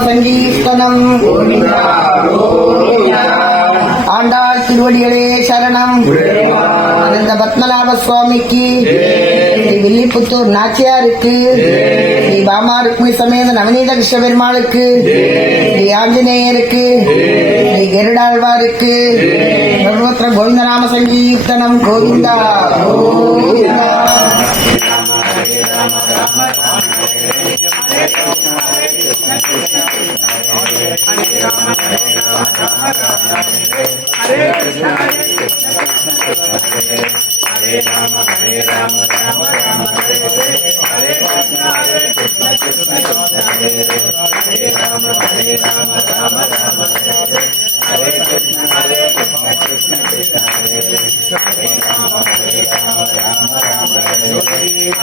சங்கீர்த்தனம் ஆண்டாள் திருவடிகளே சரணம். அனந்த பத்மநாப சுவாமிக்கு, ஸ்ரீ வில்லிபுத்தூர் நாச்சியாருக்கு, ஸ்ரீ பாமா ருக்மி சமேத நவநீத கிருஷ்ண பெருமாளுக்கு, ஸ்ரீ ஆஞ்சநேயருக்கு, ஸ்ரீ கருடாழ்வாருக்கு சர்வத்திர கோவிந்தநாம சங்கீர்த்தனம். Govinda Govinda. Hare Rama Hare Rama Rama Rama Hare Hare Hare Krishna Krishna Krishna Hare Hare Hare Rama Hare Rama Rama Rama Hare Hare Hare Krishna Krishna Krishna Hare Hare Hare Rama Hare Rama Rama Rama Hare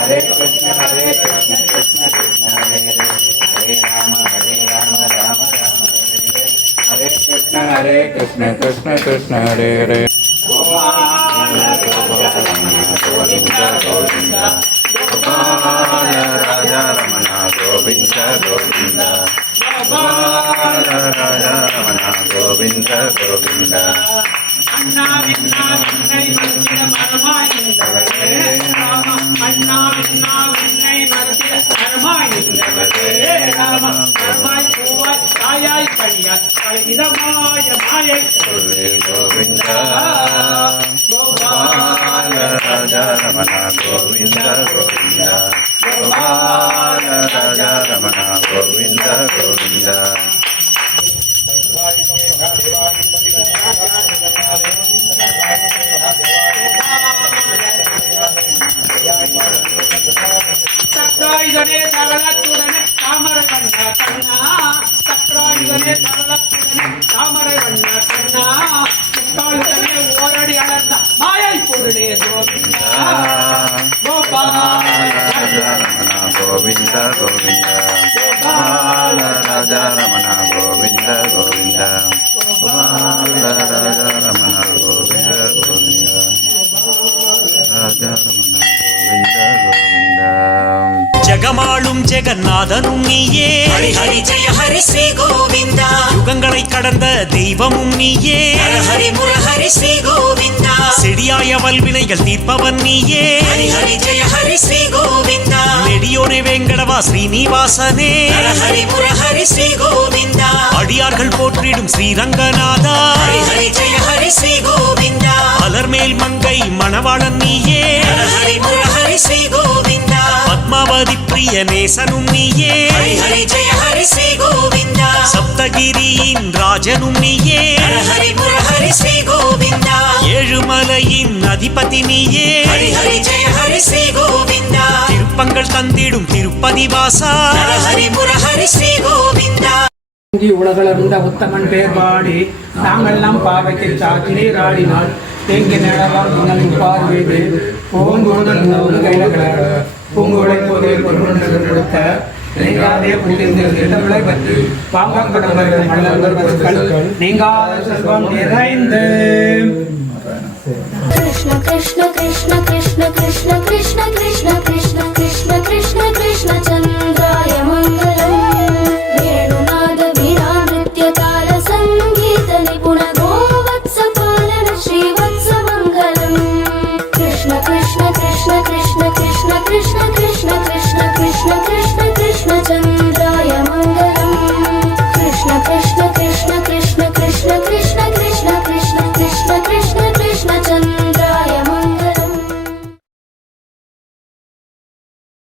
Hare Hare Krishna Krishna Krishna Hare Hare Hare Rama Hare Rama Rama Rama Hare Hare Hare Krishna Krishna Krishna Hare Hare. Govinda Govinda Gopala Raja Ramana Govinda Govinda Gopala Raja Ramana Govinda Govinda Anna Vinna Vinnai Martira Marmaindavare Rama Anna Vinna Vinnai Martira Marmaindavare Rama Marmai Puvai Sayai Kaliyat Kalidamaya Mayai Govinda Gopala Raja Ramana Govinda Govinda Gopala Raja Ramana Govinda Govinda. Sakrayudane Tavalatudane Tamarai Vanna Kanna Sakrayudane Tavalatudane Tamarai Vanna Kanna Kaludane Oradi Alartha Mayai Pudane Govinda Gopala Raja Ramana Govinda Govinda Gopala Raja Ramana Govinda Govinda Gopala Raja Ramana Govinda Govinda Raja Ramana Govinda Govinda. ஜகமாளும் ஜெகநாதனும் நீயே, ஹரி ஹரி ஜெய ஹரி ஸ்ரீ கோவிந்தா. யுகங்களை கடந்த தெய்வமும் நீயே, ஹரி முரஹரி ஸ்ரீ கோவிந்தா. செடியாய வல்வினைகள் தீர்ப்பவன் நீயே, ஹரி ஹரி ஜெய ஹரி ஸ்ரீ கோவிந்தா. நெடியோனே வேங்கடவா ஸ்ரீனிவாசனே, ஹரி முரஹரி ஸ்ரீ கோவிந்தா. அடியார்கள் போற்றிடும் ஸ்ரீரங்கநாதா, ஹரி ஹரி ஜெய ஹரி ஸ்ரீ கோவிந்தா. அலர்மேல் மங்கை மணவாளன் நீயே, ஹரி முரஹரி ஸ்ரீ கோவிந்தா. பத்மாவதி பிரிய நேசனும் நீயே, ஹரி ஹரி ஜெய ஹரி ஸ்ரீ கோவிந்தா. சப்தகிரியின் ராஜனும் நீயே, ஹரி முரஹரி ஸ்ரீ கோவிந்தா. ஏழுமலையின் அதிபதி நீயே, ஹரி ஹரி ஜெய ஹரி ஸ்ரீ கோவிந்தா. திருப்பங்கள் தந்திடும் திருப்பதி வாசா, ஹரி முரஹரி ஸ்ரீ கோவிந்தா. உலகளந்த உத்தமன் பேர் பாடி நாங்கள் நம் பாவைக்கு சாத்தி நீராடினால் தேங்கி நிழலாம் உங்களின் பார்வைது பூங்குழல் கையில பூங்குழை போதில் பொருள் கொடுத்த நீங்காதே புதிர்ந்தவிளை பற்றி பாங்கப்படவர்கள் மலர்கள் நீங்காத செல்வம் நிறைந்து. Krishna Krishna Krishna Krishna Krishna Krishna Krishna